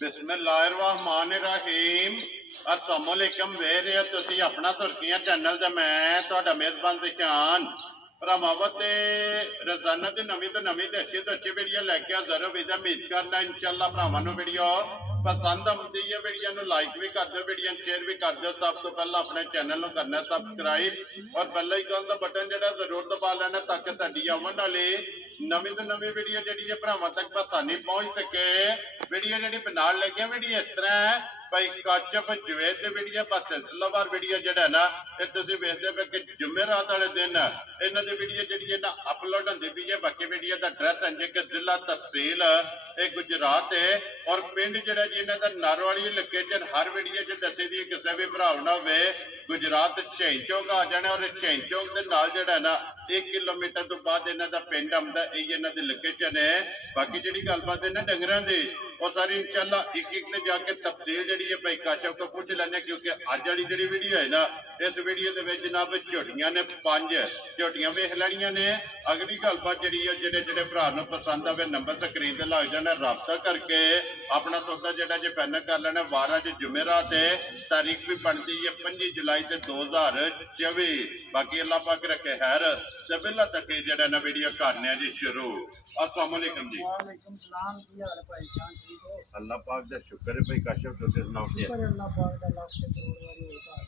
बिस्मिल्लाहिर्रहमानिर्रहीम अस्सलामुअलैकुम वेरे तुसी अपना सुर्खियां चैनल ते मैं तुहाडा मेज़बान ज़िशान भरावां ते रोज़ाना दी नवीं तो अच्छी वीडियो लैके हाज़र हो। उम्मीद करना इंशाअल्लाह भरावां नूं वीडियो पसंद आउंदी है। वीडियो नूं लाइक भी कर दो, वीडियो शेयर भी कर दो। सब तो पहला अपने चैनल नूं करना सबसक्राइब और बेल आइकन दा बटन जिहड़ा जरूर दबा लेना ताकि साडी आउण वाली नवीं तो नवीं वीडियो जिहड़ी है भरावां तक आसानी पहुंच सके। वीडियो जिहड़ी बनाउण लगे वीडियो इस तरह है भाई काशफ जवेद की वीडियो बस सिलसिलावार वीडियो जो है ना ये तुम वेखते पे कि जुमेरात वाले दिन इन्हों की वीडियो जी ना अपलोड होती पी है। बाकी वीडियो का एड्रैस है जी कि जिला तहसील गुजरात है और पिंड जो जी इन्हों का नारवाली लोकेशन हर वीडियो च दसी दी किसी भी भरावना हो गुजरात शहीद चौक आ जाना और शहीद चौक के नाल जो है ना 1 किलोमीटर तो बाद इन्हों का पिंड आता यही इन्हों की लोकेशन है। बाकी जी गलबात है ना डंगरां की और सारी इंशाअल्लाह एक ने जाके तफसील जी है भाई काशफ को पूछ लेने क्योंकि अज वाली जी वीडियो है ना इस वीडियो के जनाब झोटियां ने 5 झोटियां वेख लैनियां ने। अगली गलबात जी जो भरा पसंद आए नंबर स्क्रीन से लग जाना रबता करके अपना सौदा जो जे फाइनल कर लेना। 12 जुमेरात तारीख भी बनती है 5 जुलाई 2024। बाकी अल्लाह पाक रखे खैर सबला तक जो ना वीडियो करने जी शुरू। अस्सलाम वालेकुम जी। वालेकुम सलाम। की हाल है भाईजान? ठीक हो? अल्लाह पाक दा शुक्र है भाई काशफ तुसीं सुनाओ जी। शुक्र है अल्लाह पाक दा लाख ते करोड़ वारी होता है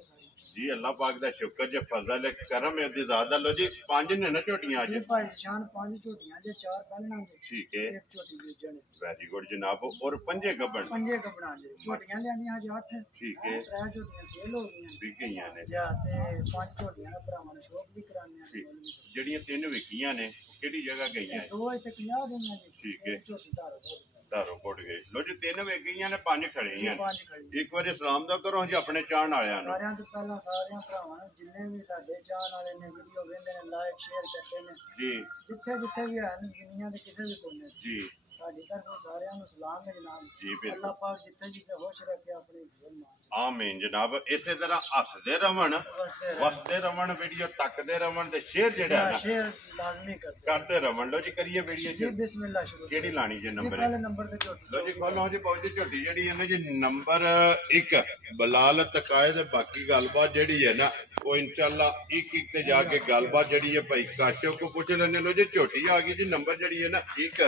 सारी जी अल्लाह पाक दा शुक्र जे फजल है करम है दी ज़ात लो जी। 5 ने ना झोटियां जी आज भाईजान 5 झोटियां जे 4 पहलना जे ठीक है एक झोटी बेचने वेरी गुड जनाब और 5 गबन 5 कपड़ा जे झोटियां लेंदी आज 8 ठीक है 3 झोटियां सेल हो गईयां बिक गईयां ने जा ते 5 झोटियां दा भरावां ने शौक भी कराने ठीक जड़ियां 3 विकियां ने केड़ी जगह गईयां हैं? 2 इत्थे 50 देना जी ठीक है झोटी धारो धारो कोट गए लो जी 3 विक गईयां ने 5 खड़े हैं। 5 खड़ी एक बार सलाम दा करो जी अपने चाहण वालियां नु। सारियां तो पहला सारियां भरावां ने जिन्ने भी साडे चाहण वाले ने वीडियो वेंदे ने लाइक शेयर करते ने जी जिथे जिथे भी है दुनिया के किसी भी कोने जी साडी तरफों सारियां नु सलाम है जनाब जी अल्लाह बिल्कुल पाक जिथे जिथे खुश रखे अपनी जीवन में आमीन जनाब। इसे तरह हसदे रवन वसदे रवन वीडियो तकदे रवन ते शेयर जेड़ा है ना शेयर लाजमी करते रवन। लो जी करिए वीडियो जी जी बिस्मिल्लाह शुरू केड़ी लानी जी जी नंबर पहले नंबर ते झोटी लो जी खोलो जी पाओ जी झोटी जेड़ी है ना जी नंबर 1 बलाल तकाए ते बाकी गलबात जेड़ी है ना वो इंशाल्लाह एक ते जाके गलबात जेड़ी है भाई काशफ को पूछ लेने। लो जी झोटी आ गई जी नंबर जेड़ी है ना 1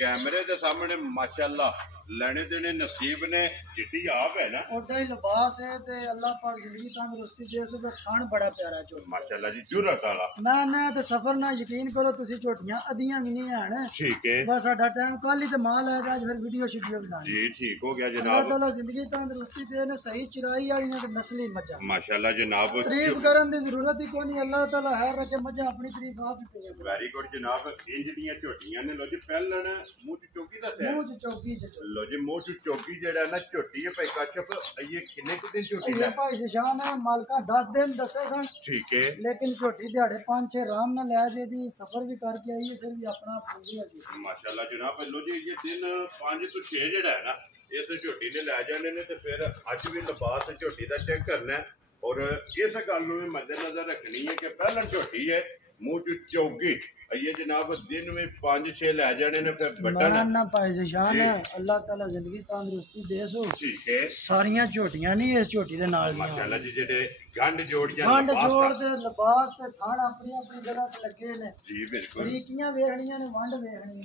कैमरे के सामने माशाल्लाह लेने देने नसीब ने चिट्टी आप है ना और दही लिबास है ते अल्लाह पाक जिंदगी तंदुरुस्ती दे सुबह खान बड़ा प्यारा झोटी माशाल्लाह जी जुरत वाला ना ते सफर ना यकीन करो तुसी झोटियां अदियां भी नहीं हैं ठीक है बस साडा टाइम कल ही ते माल आया आज फिर वीडियो शीडियो बनानी जी ठीक हो गया अल्लाह जनाब ताला जिंदगी तंदुरुस्ती दे ने सही चिराई वाली ने ते नस्ली मज्जा माशाल्लाह जनाब तारीफ करन दी जरूरत ही कोई नहीं अल्लाह ताला है रखे मज्जा अपनी तारीफ आप ही करे वेरी गुड जनाब। इंज दियां झोटियां ने लो जी पहलन मुंह च चौकी दा मुंह च चौकी च लो जी मुंह च चौकी जेड़ा ना झोटी है भाई काशफ ये किन्ने क दिन झोटी ये है? भाई सिशान है मालका 10 दिन दसे सन ठीक है लेकिन झोटी दिहाड़े 5-6 आराम ना लै जे दी सफर भी करके आई है फिर भी अपना पूरी है जी माशाल्लाह जनाब। लो जी ये दिन 5 तो 6 जेड़ा है ना इस झोटी ने लै जाने ने ते फिर अज भी लिबास झोटी का चेक करना है और इस गल में मद्देनजर रखनी है कि पहला झोटी है मुंह च चौकी ये जनाब दिन में 5-6 लै जाने ने फिर बटन ना भाई सिशान है अल्लाह ताला जिंदगी तंदुरुस्ती दे सो ठीक है सारियां झोटियां नहीं इस झोटी दे नाल माशाल्लाह जी जेडे गंढ जोड़ियां गंढ जोड़ ते लिबास ते थान अपनी अपनी जगह ते लगे ने जी बिल्कुल बरीकियां वेखणियां ने वंड वेखणी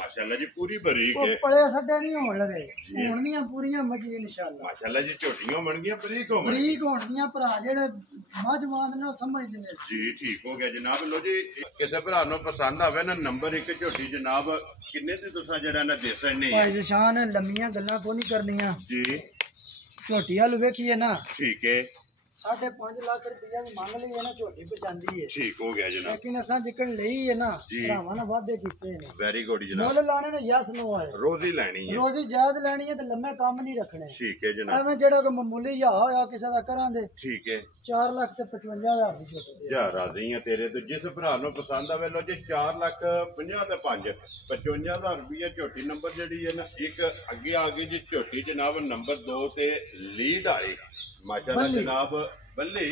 माशाल्लाह जी पूरी बरीक है पले सड्डे नहीं होण लगे होण दियां पूरियां मजी इंशाअल्लाह माशाल्लाह जी झोटियां बन गई बरीक हो बरीक होण दियां भरा जेड़े मज बांध ने समझदे ने जी ठीक हो गया जनाब। लो जी किसी भरा नु पसंद आवे ना नंबर 1 झोटी जनाब किन्ने ते तुसा जेड़ा ना दे सकने भाई शान लम्मियां गल्लां को नहीं करनियां जी झोटी हल वेखिए ना ठीक है 5.5 लाख रुपया भी मांग ली है ना झोटी पचांदी है ठीक हो गया जनाब। लेकिन असा जिकन लई है ना जी। भरावां ने वादे कीते ने वेरी गुड जनाब। मुੱਲ लाने ने यस नो है रोजी लेनी है रोजी जायज लेनी है ते लम्मे काम नहीं रखने ठीक है जनाब। एवें जेड़ा को मामूली या होया किसी दा करां दे ठीक है 4 लाख ते 55,000 दी झोटी दे जा राजी है तेरे तो जिस भरा नु पसंद आवे लो जी 4,50,000 ते 55,000 रुपया झोटी नंबर जेडी है ना एक अगे आ गई जी झोटी जनाब नंबर 2 ते लीड आई माशाल्लाह जनाब बल्ले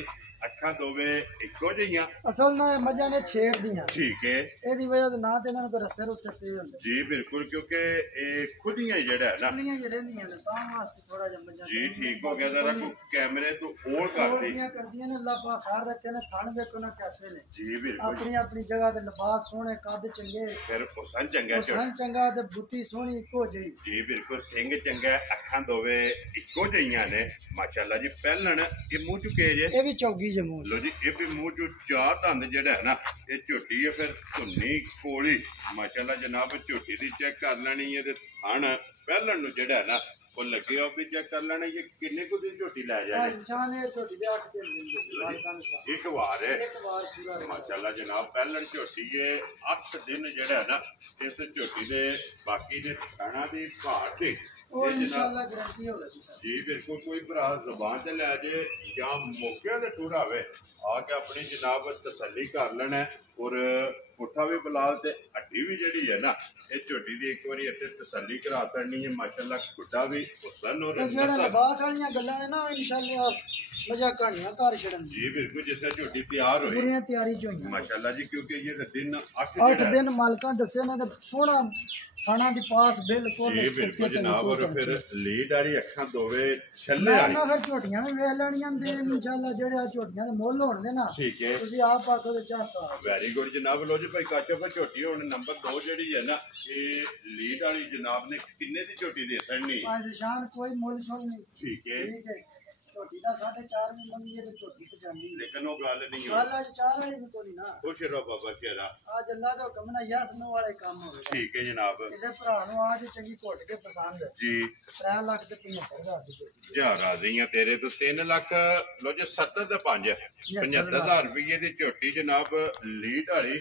ਅੱਖਾਂ ਦੋਵੇਂ ਇੱਕੋ ਜਿਹੀਆਂ। ਅਸਲ ਨਾਲ ਮੱਝਾਂ ਨੇ ਛੇੜਦੀਆਂ, ਠੀਕ ਹੈ ਇਹਦੀ ਵਜ੍ਹਾ ਤੋਂ ਨਾ ਤੇ ਇਹਨਾਂ ਨੂੰ ਕੋਈ ਰੱਸੇ ਰੁੱਸੇ ਪਏ ਹੁੰਦੇ ਜੀ, ਬਿਲਕੁਲ, ਕਿਉਂਕਿ ਇਹ ਖੁਦੀਆਂ ਹੀ ਜਿਹੜਾ ਹੈ ਨਾ ਕੁੜੀਆਂ ਹੀ ਰਹਿੰਦੀਆਂ ਨੇ ਤਾਂ ਵਾਸਤੇ ਥੋੜਾ ਜਿਹਾ ਮੱਝਾਂ ਜੀ ਠੀਕ ਹੋ ਗਿਆ। ਜ਼ਰਾ ਕੋ ਕੈਮਰੇ ਤੋਂ ਓਲ ਕਰਦੀ ਕੁੜੀਆਂ ਕਰਦੀਆਂ ਨੇ, ਅੱਲਾਹ ਪਾਕ ਖੈਰ ਰੱਖੇ ਨੇ, ਥਣ ਵੇਖੋ ਨਾ ਕੈਸੇ ਨੇ, ਜੀ, ਬਿਲਕੁਲ ਆਪਣੀ ਆਪਣੀ ਜਗ੍ਹਾ ਤੇ ਲਿਬਾਸ ਸੋਹਣੇ, ਕੱਦ ਚੰਗੇ, ਫਿਰ ਹੁਸਨ ਚੰਗਾ ਹੁਸਨ ਚੰਗਾ ਤੇ ਬੁੱਤੀ ਸੋਹਣੀ ਇੱਕੋ ਜਿਹੀ। ਜੀ ਬਿਲਕੁਲ, ਸਿੰਘ ਚੰਗਾ, ਅੱਖਾਂ ਦੋਵੇਂ ਇੱਕੋ ਜਿਹੀਆਂ ਨੇ ਮਾਸ਼ਾਅੱਲਾ ਜੀ। ਪਹਿਲਣ ਇਹ ਮੂੰਹ ਚੁੱਕੇ ਜੇ, ਇਹ ਵੀ ਚੌਗੀ ਜਮੂ ਲੋ ਜੀ, ਇਹ ਵੀ ਮੂੰਹ ਚੋਂ ਚਾਰ ਦੰਦ ਜਿਹੜਾ ਹੈ ਨਾ ਇਹ ਝੋਟੀ ਹੈ, ਫਿਰ ਧੁੰਨੀ ਕੋਲੀ ਮਾਸ਼ਾਅੱਲਾ ਜਨਾਬ। ਝੋਟੀ ਦੀ ਚੈੱਕ ਕਰ ਲੈਣੀ ਹੈ ਤੇ ਥਣ ਪਹਿਲਣ ਨੂੰ ਜਿਹੜਾ ਹੈ ਨਾ ਉਹ ਲੱਗੇ ਉਹ ਵੀ ਚੈੱਕ ਕਰ ਲੈਣਾ ਇਹ ਕਿੰਨੇ ਕੁ ਦੀ ਝੋਟੀ ਲੈ ਜਾਣੀ। ਨਿਸ਼ਾਨ ਇਹ ਛੋਟੀ ਦੇ 8 ਦਿਨ ਦੀ ਇੱਕ ਵਾਰ ਹੈ ਇੱਕ ਵਾਰ ਪੂਰਾ ਮਾਸ਼ਾਅੱਲਾ ਜਨਾਬ। ਪਹਿਲਣ ਝੋਟੀ ਹੈ 8 ਦਿਨ ਜਿਹੜਾ ਹੈ ਨਾ ਇਸ ਝੋਟੀ ਦੇ ਬਾਕੀ ਦੇ ਖਾਣਾ ਦੀ ਭਾਰ ਤੇ ਉਹ ਇਨਸ਼ਾਅੱਲਾ ਗਾਰੰਟੀ ਹੋਵੇਗੀ ਸਰ ਜੀ ਬਿਲਕੁਲ। ਕੋਈ ਭਰਾ ਜ਼ਬਾਨ ਤੇ ਲੈ ਜੇ ਜਾਂ ਮੌਕੇ ਤੇ ਟੁਰ ਆਵੇ ਆ ਕੇ ਆਪਣੀ ਜਨਾਬ ਤਸੱਲੀ ਕਰ ਲੈਣਾ। ਔਰ ਪੁੱਠਾ ਵੀ ਬਲਾਲ ਤੇ ਹੱਡੀ ਵੀ ਜਿਹੜੀ ਹੈ ਨਾ ਇਹ ਝੋਟੀ ਦੀ ਇੱਕ ਵਾਰੀ ਇੱਥੇ ਤਸੱਲੀ ਕਰਾ ਕਰਨੀ ਹੈ ਮਾਸ਼ਾਅੱਲਾ। ਗੁੱਡਾ ਵੀ ਹੁਸਨ ਔਰ ਜਿਹੜੇ ਲਿਬਾਸ ਵਾਲੀਆਂ ਗੱਲਾਂ ਨੇ ਨਾ ਇਨਸ਼ਾਅੱਲਾ ਮਜ਼ਾ ਕਹਾਣੀਆਂ ਘਰ ਛੜਨ ਜੀ ਬਿਲਕੁਲ। ਜਿਸ ਤਰ੍ਹਾਂ ਝੋਟੀ ਤਿਆਰ ਹੋਈ ਪੂਰੀਆਂ ਤਿਆਰੀ ਚ ਹੋਈਆਂ ਮਾਸ਼ਾਅੱਲਾ ਜੀ, ਕਿਉਂਕਿ ਇਹ ਦਿਨ 8 ਦਿਨ ਮਾਲਕਾਂ ਦੱਸੇ ਨੇ ਤੇ ਸੋਹਣਾ ਖਾਣਾ ਦੀ ਪਾਸ ਬਿਲਕੁਲ ਜੀ ਬਿਲਕੁਲ ਜਨਾਬ। ਔਰ ਫਿਰ ਲੀਡ ਵਾਲੀ ਅੱਖਾਂ ਦੋਵੇਂ ਛੱਲੇ ਵਾਲੀ ਨਾ ਫਿਰ ਝੋਟੀਆਂ ਵੀ ਵੇਖ ਲੈਣੀਆਂ ਨੇ ਇਨਸ਼ਾਅੱਲਾ। ਜਿਹੜੇ ਆ ਝੋਟੀਆਂ ਦੇ ਮੁੱਲ ਹੋਣਗੇ ਨਾ ਠੀਕ ਹੈ, ਤੁਸੀਂ ਆਪ ਆਖੋ ਤੇ ਚਾਸਾ ਵੈਰੀ ਗੁੱਡ ਜਨਾਬ। ਲੋ ਜੀ ਭਾਈ ਕਾਚਾ ਝੋਟੀ ਹੁਣ ਨੰਬਰ 2 ਜਿਹੜੀ ਹੈ ਨਾ ਇਹ ਲੀਡ ਵਾਲੀ ਜਨਾਬ ਨੇ ਕਿੰਨੇ ਦੀ ਝੋਟੀ ਦੇ ਸੜਨੀ? ਅੱਜ ਸ਼ਾਨ ਕੋਈ ਮੁੱਲ ਸੁਣ ਨਹੀਂ। ਠੀਕ ਹੈ, ਠੀਕ ਹੈ, ਝੋਟੀ ਦਾ 4.5 ਵੀ ਮੰਗੀ ਤੇ ਝੋਟੀ ਤੇ ਜਾਂਦੀ ਹੈ। ਲੇਕਿਨ ਉਹ ਗੱਲ ਨਹੀਂ ਹੋਈ। ਗੱਲ ਅੱਜ 4 ਵਾਲੀ ਵੀ ਕੋਈ ਨਾ। ਖੁਸ਼ ਰਹੋ ਬਾਬਾ ਸ਼ੇਰਾ। ਅੱਜ ਅੱਲਾ ਦਾ ਹੁਕਮ ਨਾਲ ਯਸ ਨੂੰ ਵਾਲੇ ਕੰਮ ਹੋਵੇ। ਠੀਕ ਹੈ ਜਨਾਬ ਕਿਸੇ ਭਰਾ ਨੂੰ ਆਜ ਚੰਗੀ ਘੁੱਟ ਕੇ ਪਸੰਦ ਜੀ। 3 ਲੱਖ ਤੇ 75,000 ਦੀ ਝੋਟੀ। ਜਾ ਰਾਜ਼ੀਆਂ ਤੇਰੇ ਤੋਂ 3 ਲੱਖ ਲੋ ਜੀ 70 ਤੇ 5 75,000 ਰੁਪਏ ਦੀ ਝੋਟੀ ਜਨਾਬ। ਲੀਡ ਵਾਲੀ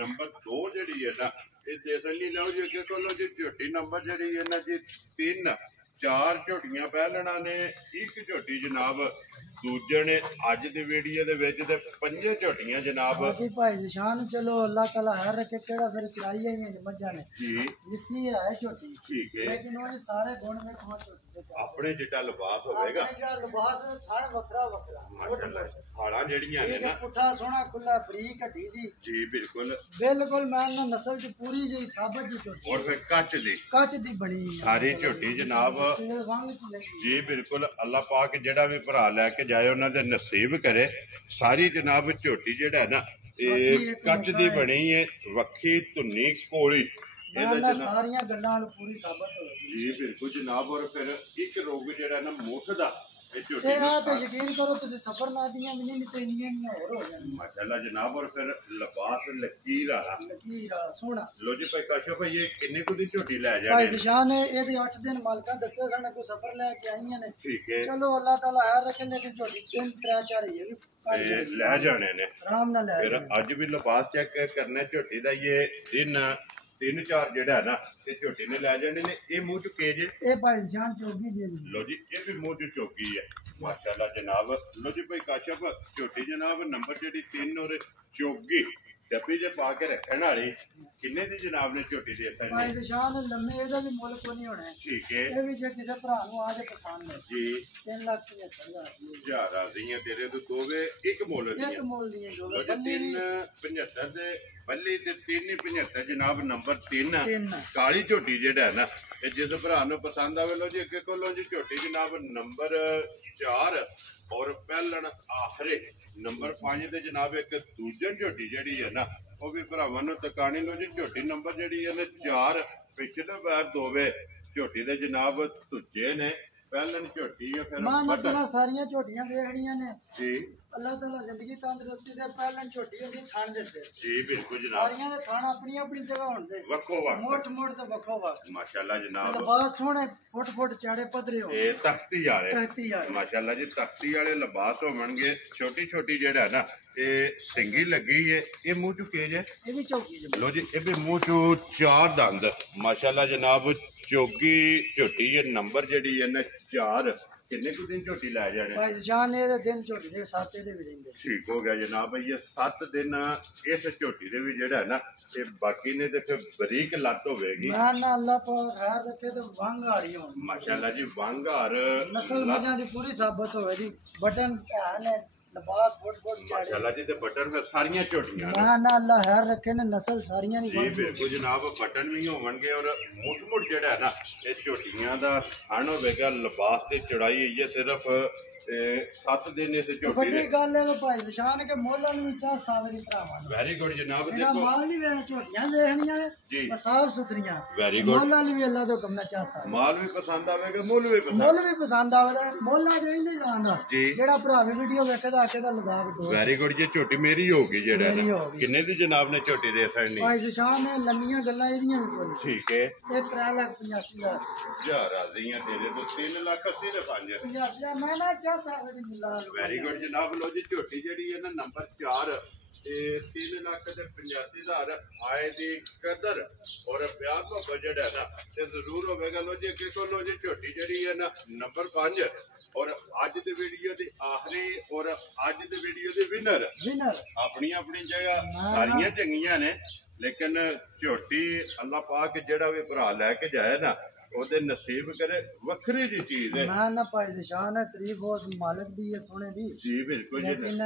ਨੰਬਰ 2 ਜਿਹੜੀ ਹੈ ਨਾ ਇਹ ਦੇਖਣ ਲਈ ਲਓ ਜੀ ਅੱਗੇ ਕੋਲੋਂ ਜੀ ਝੋਟੀ ਨੰਬਰ ਜਿਹੜੀ ਹੈ ਨਾ ਜੀ 3 4 ਝੋਟੀਆਂ ਪਹਿਲਣਾ ਨੇ, ਇੱਕ ਝੋਟੀ ਜਨਾਬ ਦੂਜੇ ਨੇ ਅੱਜ ਦੀ ਵੀਡੀਓ ਦੇ ਵਿੱਚ ਤੇ 5 ਝੋਟੀਆਂ ਜਨਾਬ। ਬਾਕੀ ਭਾਈ ਨਿਸ਼ਾਨ ਚਲੋ ਅੱਲਾਹ ਤਾਲਾ ਹੈ ਰੱਖੇ ਕਿਹੜਾ ਫਿਰ ਚਲਾਈ ਆਈਆਂ ਨੇ ਮੱਝਾਂ ਨੇ ਜੀ ਇਸੀ ਹੈ ਝੋਟੀ। ਠੀਕ ਹੈ, ਲੇਕਿਨ ਉਹ ਸਾਰੇ ਗੁਣ ਵੇਖੋ ਝੋਟੀ ਦੇ ਆਪਣੇ ਜਿੱਡਾ ਲਿਬਾਸ ਹੋਵੇਗਾ ਆਪਣੇ ਜਿਹੜਾ ਲਿਬਾਸ ਥਣ ਵੱਖਰਾ ਵੱਖਰਾ ਮਾਸ਼ਾਅੱਲਾ। ਖਾਲਾਂ ਜਿਹੜੀਆਂ ਨੇ ਇਹ ਨਾ ਪੁੱਠਾ ਸੋਹਣਾ ਖੁੱਲਾ ਬਰੀਕ ਹੱਡੀ ਦੀ ਜੀ ਬਿਲਕੁਲ। ਬਿਲਕੁਲ ਮੈਂ ਨਾ ਨਸਲ ਚ ਪੂਰੀ ਜਿਹੀ ਸਾਬਤ ਦੀ ਝੋਟੀ ਔਰ ਫਿਰ ਕੱਚ ਦੀ ਕੱਚ ਦੀ ਬਣੀ ਹੈ। ਸਾਰੀ ਝੋਟੀ ਜਨਾਬ ਤੇ ਵਾਂਗ ਚ ਲੱਗੀ ਜੀ ਬਿਲਕੁਲ। ਅੱਲਾਹ ਪਾਕ ਜਿਹੜਾ ਵੀ ਭਰਾ ਲੈ ਕੇ ਜਾਏ ਉਹਨਾਂ ਦੇ ਨਸੀਬ ਕਰੇ। ਸਾਰੀ ਜਨਾਬ ਝੋਟੀ ਜਿਹੜਾ ਹੈ ਨਾ ਇਹ ਕੱਚ ਦੀ ਬਣੀ ਹੈ, ਵੱਖੀ ਧੁੰਨੀ ਕੋਲੀ ਇਹਦਾ ਇਹਨਾਂ ਜਨਾਬ ਸਾਰੀਆਂ ਗੱਲਾਂ ਨੂੰ ਪੂਰੀ ਸਾਬਤ ਹੋਵੇਗੀ। ਜੀ ਬਿਲਕੁਲ ਜਨਾਬ। ਔਰ ਫਿਰ ਇੱਕ ਰੋਗ ਜਿਹੜਾ ਨਾ ਮੁੱਠ ਦਾ ਇਹ ਝੋਟੀ ਤੇ ਆ ਨੂੰ ਤੇ ਯਕੀਨ ਕਰੋ ਤੁਸੀਂ ਸਫਰ ਨਾ ਦੀਆਂ ਵੀ ਨਹੀਂ ਤੇ ਇੰਨੀਆਂ ਹੋਰ ਹੋ ਜਾਣੀਆਂ। ਮਾਸ਼ਾਅੱਲਾ ਜਨਾਬ। ਔਰ ਫਿਰ ਲਿਬਾਸ ਲਕੀਰ ਵਾਲਾ ਲਕੀਰ ਆ ਸੋਹਣਾ। ਲੋ ਜੀ ਭਾਈ ਕਾਸ਼ੋ ਭਾਈ ਇਹ ਕਿੰਨੇ ਕੁ ਦੀ ਝੋਟੀ ਲੈ ਭਾਈ ਜਾਣੀ? ਨਿਸ਼ਾਨ ਨੇ ਇਹਦੇ 8 ਦਿਨ ਮਾਲਕਾਂ ਦੱਸਿਆ ਸਾਡੇ ਕੋਈ ਸਫਰ ਲੈ ਕੇ ਆਈਆਂ ਨੇ। ਠੀਕ ਹੈ, ਚਲੋ ਅੱਲਾਹ ਤਾਲਾ ਹੈ ਰੱਖੇ ਲੇਕਿਨ ਝੋਟੀ 3-4 ਹੀ ਹੈ ਵੀ ਤੇ ਲੈ ਜਾਣੇ ਨੇ। ਆਰਾਮ ਨਾਲ ਲੈ ਫਿਰ ਜਾਓ। ਅੱਜ ਵੀ ਲਿਬਾਸ ਚੈੱਕ ਕਰਨਾ ਝੋਟੀ ਦਾ। ਇਹ ਦਿਨ 3-4 ਜਿਹੜਾ ਹੈ ਨਾ ਤੇ ਝੋਟੀ ਨੇ ਲੈ ਜਾਣੇ ਨੇ। ਇਹ ਮੂੰਹ ਚੁੱਕੇ ਜੇ ਇਹ ਭਾਈ ਨਿਸ਼ਾਨ ਚੋਗੀ ਜੀ ਲੋ ਜੀ ਇਹ ਵੀ ਮੂੰਹ ਚ ਚੋਗੀ ਹੈ ਮਾਸ਼ਾਅੱਲਾ ਜਨਾਬ। ਲੋ ਜੀ ਭਾਈ ਕਾਸ਼ਫ ਝੋਟੀ ਜਨਾਬ ਨੰਬਰ ਜਿਹੜੀ 3 ਔਰ ਚੋਗੀ ਡੱਬੀ ਜੇ ਪਾ ਕੇ ਰੱਖਣ ਵਾਲੀ ਕਿੰਨੇ ਦੀ ਜਨਾਬ ਨੇ ਝੋਟੀ ਦੇ ਭਾਈ ਦਿੱਤਾ? ਨਿਸ਼ਾਨ ਲੰਮੇ ਇਹਦਾ ਵੀ ਮੁੱਲ ਕੋਈ ਨਹੀਂ ਹੋਣਾ। ਠੀਕ ਹੈ ਇਹ ਵੀ ਜੇ ਕਿਸੇ ਭਰਾ ਨੂੰ ਆ ਜੇ ਪਸੰਦ ਹੈ ਜੀ। 3,75,000 ਦੀ ਜਾ ਰਾਜ਼ੀਆਂ ਤੇਰੇ ਤੋਂ ਦੋਵੇਂ ਇੱਕ ਮੁੱਲ ਇੱਕ ਦੀਆਂ। ਮੁੱਲ ਦੀਆਂ ਜੋ ਲੋ ਜੀ ਬੱਲੀ ਵੀ 375 ਦੇ ਬੱਲੀ ਤੇ 375 ਜਨਾਬ ਨੰਬਰ 3 3 ਕਾਲੀ ਝੋਟੀ ਜਿਹੜਾ ਹੈ ਨਾ ਇਹ ਜਿਸ ਭਰਾ ਨੂੰ ਪਸੰਦ ਆਵੇ ਲੋ ਜੀ ਅੱਗੇ ਕੋਲੋਂ ਜੀ ਝੋਟੀ ਜਨਾਬ ਨੰਬਰ 4 ਔਰ ਪਹਿਲਣ ਆਖਰੇ ਨੰਬਰ 5 ਤੇ ਜਨਾਬ ਇੱਕ ਦੂਜਨ ਝੋਟੀ ਜਿਹੜੀ ਹੈ ਨਾ ਉਹ ਵੀ ਭਰਾਵਾਂ ਨੂੰ ਤਕਾਣੀ ਲੋ ਜੀ। ਝੋਟੀ ਨੰਬਰ ਜਿਹੜੀ ਹੈ ਨਾ 4 ਪਿਛਲੇ ਵਾਰ ਦੋਵੇਂ ਝੋਟੀ ਦੇ ਜਨਾਬ ਦੂਜੇ ਨੇ ਪਹਿਲਣ ਝੋਟੀ ਹੈ। ਫਿਰ ਮਾਂ ਬਟਨ ਮਤਲਬ ਸਾਰੀਆਂ ਝੋਟੀਆਂ ਵੇਖਣੀਆਂ ਨੇ। ਜੀ ਅੱਲਾਹ ਤਾਲਾ ਜ਼ਿੰਦਗੀ ਤੰਦਰੁਸਤੀ ਦੇ ਪਹਿਲਾਂ ਝੋਟੀ ਹੁੰਦੀ ਥਣ ਦੇ ਸਿਰ। ਜੀ ਬਿਲਕੁਲ ਜਨਾਬ। ਸਾਰੀਆਂ ਦੇ ਥਣ ਆਪਣੀ ਆਪਣੀ ਜਗ੍ਹਾ ਹੁੰਦੇ ਵੱਖੋ ਵੱਖ ਮੋਟ ਤੇ ਵੱਖੋ ਵੱਖ। ਮਾਸ਼ਾਅੱਲਾ ਜਨਾਬ। ਲਿਬਾਸ ਸੋਹਣੇ ਫੁੱਟ ਚਾੜੇ ਪੱਧਰੇ ਹੋ ਇਹ ਤਖਤੀ ਵਾਲੇ ਤਖਤੀ ਵਾਲੇ। ਮਾਸ਼ਾਅੱਲਾ ਜੀ ਤਖਤੀ ਵਾਲੇ ਲਿਬਾਸ ਹੋਣਗੇ। ਛੋਟੀ ਛੋਟੀ ਜਿਹੜਾ ਨਾ ਇਹ ਸਿੰਗੀ ਲੱਗੀ ਹੈ। ਇਹ ਮੂੰਹ ਚੁੱਕੇ ਜੇ ਇਹ ਵੀ ਚੌਕੀ ਜੀ। ਲੋ ਜੀ ਇਹ ਵੀ ਮੂੰਹ ਚੋਂ 4 ਦੰਦ ਮਾਸ਼ਾਅੱਲਾ ਜਨਾਬ। ਚੋਗੀ ਝੋਟੀ ਇਹ ਨੰਬਰ ਜਿਹੜੀ ਹੈ ਨਾ 4 ਕਿੰਨੇ ਕੁ ਦਿਨ ਝੋਟੀ ਲੈ ਜਾਣੇ? ਭਾਈ ਜਾਨ ਇਹਦੇ ਦਿਨ ਝੋਟੀ ਦੇ 7 ਦੇ ਵੀ ਰਹਿੰਦੇ। ਠੀਕ ਹੋ ਗਿਆ ਜਨਾਬ। ਇਹ 7 ਦਿਨ ਇਸ ਝੋਟੀ ਦੇ ਵੀ ਜਿਹੜਾ ਨਾ ਇਹ ਬਾਕੀ ਨੇ ਤੇ ਫਿਰ ਬਰੀਕ ਲੱਤ ਹੋਵੇਗੀ ਮੈਂ ਨਾ ਅੱਲਾਹ ਪਾਕ ਖੈਰ ਰੱਖੇ ਤੇ ਵਾਂਗ ਆ ਰਹੀ ਹੋਣ ਮਾਸ਼ਾਅੱਲਾ ਜੀ। ਵਾਂਗਾਰ ਨਸਲ ਮਜਾਂ ਦੀ ਪੂਰੀ ਸਾਬਤ ਹੋਵੇ ਦੀ ਬਟਨ ਹੈ ਨੇ ਲਿਬਾਸ ਫੁੱਟ ਫੁੱਟ ਚਾੜੇ ਮਾਸ਼ਾਅੱਲਾ ਜੀ ਤੇ ਬਟਨ ਫਿਰ ਸਾਰੀਆਂ ਝੋਟੀਆਂ ਨੇ ਨਾ ਅੱਲਾ ਹੈਰ ਰੱਖੇ ਨੇ ਨਸਲ ਸਾਰੀਆਂ ਦੀ ਜੀ ਬਿਲਕੁਲ ਜਨਾਬ ਬਟਨ ਵੀ ਹੋਣਗੇ ਔਰ ਮੁੱਠ ਜਿਹੜਾ ਹੈ ਨਾ ਇਹ ਝੋਟੀਆਂ ਦਾ ਹਣ ਹੋਵੇਗਾ ਲਿਬਾਸ ਤੇ ਚੜਾਈ ਹੋਈ ਹੈ ਸਿਰਫ 7 ਦਿਨ ਇਸ ਝੋਟੀ ਵੱਡੀ ਦੇ ਗੱਲ ਹੈ ਭਾਈ ਨਿਸ਼ਾਨ ਕੇ ਮੋਲਾਂ ਨੂੰ ਚਾਹ ਸਾਵੇ ਦੀ ਭਰਾਵਾਂ ਨੂੰ ਵੈਰੀ ਗੁੱਡ ਜਨਾਬ ਇਹਦਾ ਦੇਖੋ ਮਾਲ ਨਹੀਂ ਵੇਖਣਾ ਝੋਟੀਆਂ ਵੇਖਣੀਆਂ ਜੀ ਨੇ ਸਾਫ ਸੁਥਰੀਆਂ ਵੈਰੀ ਗੁੱਡ ਮੋਲਾਂ ਨੂੰ ਵੀ ਅੱਲਾ ਤੋਂ ਕੰਮ ਨਾ ਚਾਹ ਸਾਵੇ ਮਾਲ ਵੀ ਪਸੰਦ ਆਵੇਗਾ ਮੁੱਲ ਵੀ ਪਸੰਦ ਮੁੱਲ ਵੀ ਪਸੰਦ ਆਵੇਗਾ ਮੋਲਾਂ ਜੇ ਨਹੀਂ ਲਾਉਂਦਾ ਜੀ ਜਿਹੜਾ ਭਰਾ ਵੀ ਵੀਡੀਓ ਵੇਖਦਾ ਆਕੇ ਦਾ ਲਗਾ ਕੇ ਦੋ ਵੈਰੀ ਗੁੱਡ ਜੀ ਝੋਟੀ ਮੇਰੀ ਹੋਊਗੀ ਜਿਹੜਾ ਮੇਰੀ ਨਾ ਹੋਊਗੀ। ਕਿੰਨੇ ਦੀ ਜਨਾਬ ਨੇ ਝੋਟੀ ਦੇ ਸਕਣੀ ਭਾਈ ਨਿਸ਼ਾਨ ਨੇ ਲੰਮੀਆਂ ਗੱਲਾਂ ਇਹਦੀਆਂ ਵੀ ਕੋਈ ਠੀਕ ਹੈ ਇਹ 3,85,000 ਜਾ ਰਾਜ਼ੀਆਂ ਤੇਰੇ ਤੋਂ 3,80,000 ਦੇ 5 85,000 ਮੈਂ ਨਾ ਚਾਹ ਸਾਵੇ ਦੀ ਮਿਲਾ ਵੈਰੀ ਗੁੱਡ ਜਨਾਬ ਲੋ ਜੀ ਝੋਟੀ ਜਿਹੜੀ ਹੈ ਨਾ ਨੰਬਰ 4 ਇਹ 3,85,000 ਆਏ ਦੀ ਕਦਰ ਔਰ ਪਿਆਰ ਤੋਂ ਜਿਹੜਾ ਨਾ ਤੇ ਜ਼ਰੂਰ ਹੋਵੇਗਾ ਲੋ ਜੀ ਅੱਗੇ ਕੋਲ ਲੋ ਜੀ ਝੋਟੀ ਜਿਹੜੀ ਹੈ ਨਾ ਨੰਬਰ 5 ਔਰ ਅੱਜ ਦੀ ਵੀਡੀਓ ਦੀ ਆਖਰੀ ਔਰ ਅੱਜ ਦੀ ਵੀਡੀਓ ਦੀ ਵਿਨਰ ਆਪਣੀ ਆਪਣੀ ਜਗ੍ਹਾ ਸਾਰੀਆਂ ਚੰਗੀਆਂ ਨੇ ਲੇਕਿਨ ਝੋਟੀ ਅੱਲਾਹ ਪਾਕ ਜਿਹੜਾ ਵੀ ਭਰਾ ਲੈ ਕੇ ਜਾਏ ਨਾ ਉਹਦੇ ਨਸੀਬ ਕਰੇ ਵੱਖਰੀ ਜੀ ਚੀਜ਼ ਹੈ ਨਾ ਭਾਈ ਨਿਸ਼ਾਨ ਹੈ ਤਾਰੀਫ ਉਸ ਮਾਲਕ ਦੀ ਹੈ ਸੋਹਣੇ ਦੀ ਜੀ ਬਿਲਕੁਲ ਜੀ ਲੇਕਿਨ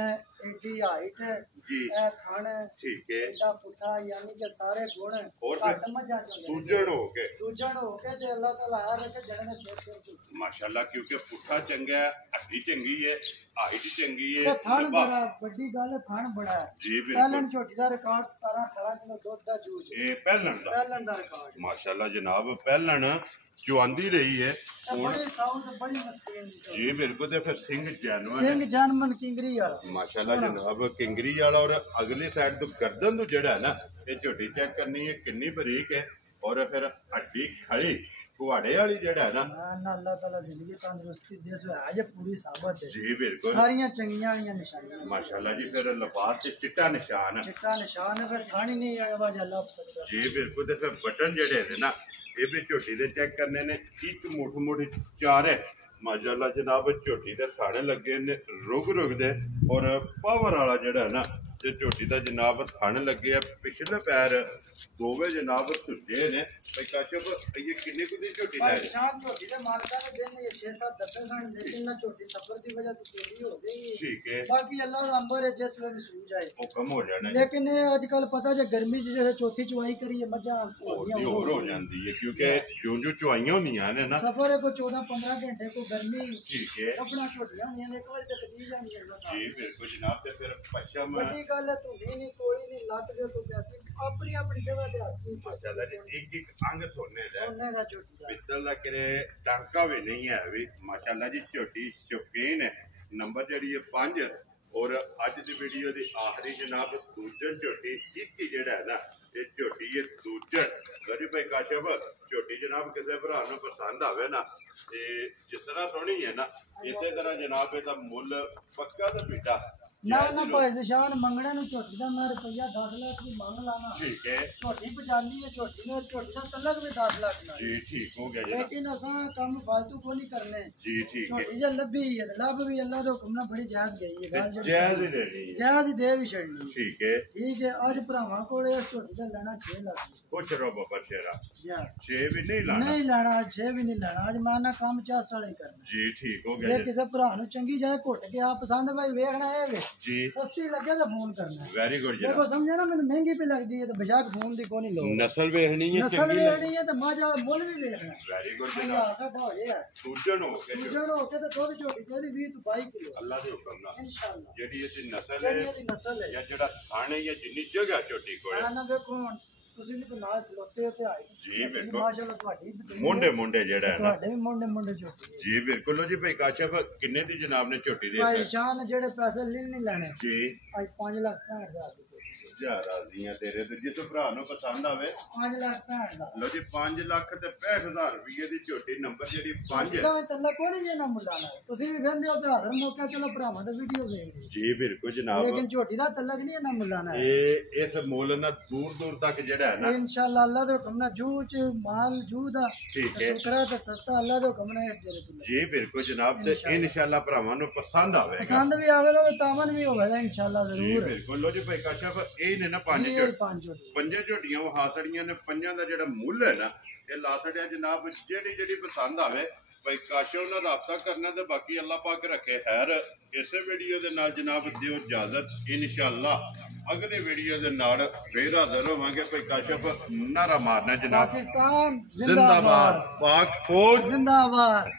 ਇਹਦੀ ਹਾਈਟ ਜੀ ਇਹ ਖਾਣ ਠੀਕ ਹੈ ਇਹਦਾ ਪੁੱਠਾ ਯਾਨੀ ਕਿ ਸਾਰੇ ਗੁਣ ਹੋਰ ਘੱਟ ਮੱਝਾਂ ਚੋਂ ਦੂਜਣ ਹੋ ਕੇ ਦੂਜਣ ਹੋ ਕੇ ਤੇ ਅੱਲਾਹ ਤਾਲਾ ਆ ਰੱਖੇ ਜਿਹੜੇ ਨੇ ਸਿਰ ਤੇ ਮਾਸ਼ਾਅੱਲਾ ਕਿਉਂਕਿ ਪੁੱਠਾ ਚੰਗਾ ਹੈ ਹੱਡੀ ਚੰਗੀ ਹੈ ਹਾਈਟ ਚੰਗੀ ਤੇ ਹੈ ਥਣ ਲੰਬਾ। ਬੜਾ ਵੱਡੀ ਗੱਲ ਹੈ ਥਣ ਬੜਾ ਹੈ ਜੀ ਪਹਿਲਣ ਬਿਲਕੁਲ ਝੋਟੀ ਦਾ ਰਿਕਾਰਡ 17-18 ਕਿਲੋ ਦੁੱਧ ਦਾ ਜੂਸ ਇਹ ਪਹਿਲਣ ਦਾ ਪਹਿਲਣ ਦਾ ਰਿਕਾਰਡ ਮਾਸ਼ਾਅੱਲਾ ਜਨਾਬ ਪਹਿਲਣ ਚੁਆਂਦੀ ਰਹੀ ਹੈ ਇਹ ਬੜੀ ਸਾਊ ਤੇ ਬੜੀ ਮਸਕੀਨ ਦੀ ਝੋਟੀ। ਜੀ ਬਿਲਕੁਲ ਤੇ ਫਿਰ ਸਿੰਘ ਜੈਨੂਅਨ ਹੈ ਸਿੰਘ ਜਨਮਨ ਕਿੰਗਰੀ ਵਾਲਾ ਮਾਸ਼ਾਅੱਲਾ ਜਨਾਬ ਕਿੰਗਰੀ ਵਾਲਾ ਔਰ ਅਗਲੀ ਸਾਈਡ ਤੋਂ ਗਰਦਨ ਤੋਂ ਜਿਹੜਾ ਹੈ ਨਾ ਇਹ ਝੋਟੀ ਚੈੱਕ ਕਰਨੀ ਹੈ ਕਿੰਨੀ ਬਰੀਕ ਹੈ ਔਰ ਫਿਰ ਹੱਡੀ ਖੜੀ ਕੁਹਾੜੇ ਵਾਲੀ ਜਿਹੜਾ ਹੈ ਨਾ ਨਾ ਅੱਲਾਹ ਤਾਲਾ ਜ਼ਿੰਦਗੀ ਤੰਦਰੁਸਤੀ ਦੇ ਸੋ ਅੱਜ ਪੂਰੀ ਸਾਬਤ ਹੈ ਜੀ ਬਿਲਕੁਲ ਸਾਰੀਆਂ ਚੰਗੀਆਂ ਵਾਲੀਆਂ ਨਿਸ਼ਾਨੀਆਂ ਮਾਸ਼ਾਅੱਲਾ ਜੀ ਫਿਰ ਲਿਬਾਸ ਤੇ ਚਿੱਟਾ ਨਿਸ਼ਾਨ ਚਿੱਟਾ ਨਿਸ਼ਾਨ ਹੈ ਫਿਰ ਥਾਣੀ ਨਹੀਂ ਆਵਾਜ਼ ਅੱਲਾਹ ਪਸੰਦ ਜੀ ਬਿਲਕੁਲ ਤੇ ਫਿਰ ਬਟਨ ਜਿਹੜੇ ਨੇ ਨਾ ਇਹ ਵੀ ਝੋਟੀ ਦੇ ਚੈੱਕ ਕਰਨੇ ਨੇ ਇੱਕ ਮੋਟੀ ਚਾਰ ਹੈ ਮਾਸ਼ਾਅੱਲਾ ਜਨਾਬ ਝੋਟੀ ਦੇ ਥਾਣੇ ਲੱਗੇ ਨੇ ਰੁਗ ਦੇ ਔਰ ਪਾਵਰ ਵਾਲਾ ਜਿਹੜਾ ਹੈ ਨਾ ਤੇ ਝੋਟੀ ਦਾ ਜਨਾਬ ਥਣ ਲੱਗੇ ਆ ਪਿਛਲੇ ਪੈਰ ਦੋਵੇਂ ਜਨਾਬ ਧੁੱਜੇ ਨੇ ਭਾਈ ਕਾਸ਼ਫ ਇਹ ਕਿੰਨੇ ਕੁ ਦੀ ਝੋਟੀ ਲੈ ਰਹੇ? ਸ਼ਾਮ ਝੋਟੀ ਦੇ ਮਾਲਕਾਂ ਨੇ ਦਿਨ ਇਹ 6-7 ਦੱਸੇ ਸਨ ਲੇਕਿਨ ਨਾ ਝੋਟੀ ਸਫਰ ਦੀ ਵਜ੍ਹਾ ਤੋਂ ਪੂਰੀ ਹੋ ਗਈ ਠੀਕ ਹੈ ਬਾਕੀ ਅੱਲਾਹ ਦਾ ਅੰਬਰ ਹੈ ਜਿਸ ਵੇਲੇ ਸੂ ਜਾਏ ਹੁਕਮ ਹੋ ਜਾਣਾ ਲੇਕਿਨ ਇਹ ਅੱਜ ਕੱਲ ਪਤਾ ਜੇ ਗਰਮੀ 'ਚ ਜਿਹੜੇ ਚੌਥੀ ਚੁਆਈ ਕਰੀਏ ਮੱਝਾਂ ਹੋਰ ਹੋ ਜਾਂਦੀ ਹੈ ਕਿਉਂਕਿ ਜੋ ਚੁਆਈਆਂ ਹੁੰਦੀਆਂ ਨੇ ਨਾ ਸਫਰ ਹੈ ਕੋਈ 14-15 ਘੰਟੇ ਕੋਈ ਗਰਮੀ ਠੀਕ ਹੈ ਆਪਣਾ ਝੋਟੀਆਂ ਹੁੰਦੀਆਂ ਨੇ ਇੱਕ ਵਾਰੀ ਤੱਕ ਦੀ ਜਾਂਦੀਆਂ ਨੇ ਜੀ ਬਿਲਕੁਲ ਜਨਾਬ ਤੇ ਫਿਰ ਪਛਮ ਵੱਡੀ ਗੱਲ ਹੈ ਧੁੰਦੀ ਨਹੀਂ ਤੋੜੀ ਨਹੀਂ ਲੱਤ ਦੇ ਤੋਂ ਪੈਸੇ ਆਪਣੀ ਆਪਣੀ ਜਗ੍ਹਾ ਤੇ ਹੱਥੀ ਮਾਸ਼ਾਅੱਲਾ ਜੀ ਇੱਕ ਅੰਗ ਸੋਨੇ ਦਾ ਸੋਨੇ ਦਾ ਝੋਟੀ ਦਾ ਪਿੱਤਲ ਦਾ ਕਿਰੇ ਟਾਂਕਾ ਵੀ ਨਹੀਂ ਹੈ ਵੀ ਮਾਸ਼ਾਅੱਲਾ ਜੀ ਝੋਟੀ ਸ਼ੌਕੀਨ ਹੈ ਨੰਬਰ ਜਿਹੜੀ ਹੈ 5 ਔਰ ਅੱਜ ਦੀ ਵੀਡੀਓ ਦੀ ਆਖਰੀ ਜਨਾਬ ਦੂਜਨ ਝੋਟੀ ਇੱਕ ਹੀ ਜਿਹੜਾ ਹੈ ਨਾ ਇਹ ਝੋਟੀ ਹੈ ਦੂਜਨ ਗਰੀ ਭਾਈ ਕਾਸ਼ਫ ਝੋਟੀ ਜਨਾਬ ਕਿਸੇ ਭਰਾ ਨੂੰ ਪਸੰਦ ਆਵੇ ਨਾ ਤੇ ਜਿਸ ਤਰ੍ਹਾਂ ਸੋਹਣੀ ਹੈ ਨਾ ਇਸੇ ਤਰ੍ਹਾਂ ਜਨਾਬ ਇਹਦਾ ਮੁੱਲ ਪੱਕਾ ਤੇ ਪੀਟਾ ਨਾ ਭਾਈ ਨਿਸ਼ਾਨ ਮੰਗਣੇ ਨੂੰ ਝੋਟੀ ਦਾ ਮੈਂ ਰੁਪਈਆ 10 ਲੱਖ ਦੀ ਮੰਗ ਲਾਣਾ ਠੀਕ ਹੈ ਝੋਟੀ ਪਚਾਲੀ ਹੈ ਝੋਟੀ ਨੂੰ ਝੋਟੀ ਦਾ ਤਲਕ ਵੀ 10 ਲੱਖ ਨਾਲ ਜੀ ਠੀਕ ਹੋ ਗਿਆ ਜੀ ਲੇਕਿਨ ਅਸਾਂ ਕੰਮ ਫालतू को नहीं करने ਜੀ ਠੀਕ ਹੈ ਝੋਟੀ ਜੇ ਲੱਭੀ ਹੈ ਲੱਭ ਵੀ ਅੱਲਾ ਦੇ ਹੁਕਮ ਨਾਲ ਬੜੀ ਜਾਇਜ਼ ਗਈ ਹੈ ਗੱਲ ਜਿਹੜੀ ਜਾਇਜ਼ ਹੀ ਦੇਣੀ ਹੈ ਜਾਇਜ਼ ਹੀ ਦੇ ਵੀ ਛੱਡਣੀ ਠੀਕ ਹੈ ਠੀਕ ਹੈ ਅੱਜ ਭਰਾਵਾਂ ਕੋਲ ਇਸ ਝੋਟੀ ਦਾ ਲੈਣਾ 6 ਲੱਖ ਖੁਸ਼ ਰਹੋ ਬੱਬਰ ਸ਼ੇਰਾ ਜਾ 6 ਵੀ ਨਹੀਂ ਲਾਣਾ ਨਹੀਂ ਲੈਣਾ 6 ਵੀ ਨਹੀਂ ਲੈਣਾ ਅੱਜ ਮਾਨਾ ਕੰਮ ਚਾਸ ਵਾਲੇ ਕਰਨਾ ਜੀ ਠੀਕ ਹੋ ਗਿਆ ਜੇ ਜੀ ਕਿਸੇ ਭਰਾ ਨੂੰ ਚੰਗੀ ਜਾਏ ਘੁੱਟ ਕੇ ਆ ਪਸੰਦ ਭਾਈ ਵੇਖਣਾ ਇਹ ਵੇ ਜੀ ਸਸਤੀ ਲੱਗੇ ਤਾਂ ਫੋਨ ਕਰਨਾ ਵੈਰੀ ਗੁੱਡ ਦੇਖੋ ਜਨਾਬ ਸਮਝੇ ਨਾ ਮੈਨੂੰ ਮਹਿੰਗੀ ਵੀ ਲੱਗਦੀ ਹੈ ਤਾਂ ਬੇਸ਼ੱਕ ਫੋਨ ਦੀ ਕੋਈ ਨਹੀਂ ਲੋੜ ਨਸਲ ਵੇਖਣੀ ਹੈ ਨਸਲ ਚੰਗੀ ਵੇਖਣੀ ਹੈ ਤਾਂ ਮਾਝਾ ਵਾਲਾ ਮੁੱਲ ਵੀ ਵੇਖਣਾ ਵੈਰੀ ਗੁੱਡ ਆ ਜਨਾਬ ਸਾਡਾ ਹੋਇਆ ਸੂਜਨ ਹੋ ਕੇ ਦੂਜਣ ਹੋ ਕੇ ਤਾਂ ਦੁੱਧ ਝੋਟੀ ਚਾਹੀਦੀ 20 ਤੋਂ 22 ਕਿਲੋ ਅੱਲਾ ਦੇ ਹੁਕਮ ਨਾਲ ਇਨਸ਼ਾਅੱਲਾ ਜਿਹੜੀ ਇਹਦੀ ਨਸਲ ਜਿਹੜੀ ਹੈ ਇਹਦੀ ਨਸਲ ਹੈ ਜਾਂ ਜਿਹੜਾ ਥਾਣੇ ਜਾਂ ਜਿੰਨੀ ਜਗ੍ਹਾ ਝੋਟੀ ਕੋਲ ਆ ਨਾ ਦੇਖੋ ਹੁਣ ਤੁਸੀਂ ਵੀ ਤਾਂ ਨਾਲ ਖਲੋਤੇ ਹੋ ਤੇ ਆਈ ਜੀ ਬਿਲਕੁਲ ਮਾਸ਼ਾਅੱਲਾ ਤੁਹਾਡੀ ਵੀ ਬੜੀ ਮੁੰਡੇ ਜਿਹੜਾ ਹੈ ਨਾ ਤੁਹਾਡੇ ਵੀ ਮੁੰਡੇ ਝੋਟੀ ਹੈ ਜੀ ਬਿਲਕੁਲ ਲੋ ਜੀ ਭਾਈ ਕਾਸ਼ਫ ਕਿੰਨੇ ਦੀ ਜਨਾਬ ਨੇ ਝੋਟੀ ਦੇ ਭਾਈ ਸ਼ਾਨ ਜਿਹੜੇ ਪੈਸੇ ਲਿਲ ਨਹੀਂ ਲੈਣੇ ਜੀ ਅੱਜ 5 ਲੱਖ 65,000 ਦੀ ਜਾ ਰਾਜ਼ੀਆਂ ਤੇਰੇ ਤੇ ਜਿਸ ਭਰਾ ਨੂੰ ਪਸੰਦ ਆਵੇ 5 ਲੱਖ 65,000 ਲੋ ਜੀ 5 ਲੱਖ ਤੇ 65,000 ਰੁਪਏ ਦੀ ਝੋਟੀ ਨੰਬਰ ਜਿਹੜੀ 5 ਜਿੱਦਾਂ ਵੀ ਤੱਲਾ ਕੋਈ ਨਹੀਂ ਜੇ ਨਾ ਮੁੱਲਾਣਾ ਤੁਸੀਂ ਵੀ ਵੰਦੇ ਹੋ ਤੇ ਹਾਜ਼ਰ ਮੌਕਾ ਚਲੋ ਭਰਾਵਾਂ ਦਾ ਵੀਡੀਓ ਵੇਖਦੇ ਜੀ ਬਿਲਕੁਲ ਜਨਾਬ ਲੇਕਿਨ ਝੋਟੀ ਦਾ ਤਲਕ ਨਹੀਂ ਨਾ ਮੁੱਲਾਣਾ ਇਹ ਇਸ ਮੁੱਲ ਨਾਲ ਦੂਰ ਤੱਕ ਜਿਹੜਾ ਹੈ ਨਾ ਇਨਸ਼ਾਅੱਲਾ ਅੱਲਾ ਦੇ ਹੁਕਮ ਨਾਲ ਜੂ ਚ ਮਾਲ ਜੂ ਦਾ ਠੀਕ ਹੈ ਸੁਥਰਾ ਤੇ ਸਸਤਾ ਅੱਲਾ ਦੇ ਹੁਕਮ ਨਾਲ ਜਿਹੜੇ ਤੁਲੇ ਜੀ ਬਿਲਕੁਲ ਜਨਾਬ ਤੇ ਇਨਸ਼ਾਅੱਲਾ ਭਰਾਵਾਂ ਨੂੰ ਪਸੰਦ ਆਵੇਗਾ ਪਸੰਦ ਵੀ ਆਵੇਗਾ ਤੇ ਤਾਮਨ ਵੀ ਹੋਵੇਗਾ ਇਨਸ਼ਾਅੱਲਾ ਜੀ ਜ਼ਰੂਰ ਬਿਲਕੁਲ ਲੋ ਜੀ ਭਾਈ ਕਾਸ਼ਫ ਇਹ ਨੇ ਨਾ 5 ਇਹ ਝੋਟੀ 5 ਝੋਟੀ ਪੰਜਾਂ ਝੋਟੀਆਂ ਉਹ ਹਾਸੜੀਆਂ ਨੇ ਪੰਜਾਂ ਦਾ ਜਿਹੜਾ ਮੁੱਲ ਹੈ ਨਾ ਇਹ ਲਾ ਛੜਿਆ ਜਨਾਬ। ਜਿਹੜੀ ਪਸੰਦ ਆਵੇ ਭਾਈ ਕਾਸ਼ੋ ਨਾਲ ਰਾਬਤਾ ਕਰਨਾ ਤੇ ਬਾਕੀ ਅੱਲਾਹ ਪਾਕ ਰੱਖੇ ਖੈਰ। ਇਸੇ ਵੀਡੀਓ ਦੇ ਨਾਲ ਜਨਾਬ ਦਿਓ ਇਜਾਜ਼ਤ। ਇਨਸ਼ਾਅੱਲਾ ਅਗਲੇ ਵੀਡੀਓ ਦੇ ਨਾਲ ਫੇਰ ਹਾਜ਼ਰ ਹੋਵਾਂਗੇ। ਭਾਈ ਕਾਸ਼ਫ ਨਾਰਾ ਮਾਰਨਾ ਜਨਾਬ। पाकिस्तान जिंदाबाद, पाक फौज जिंदाबाद।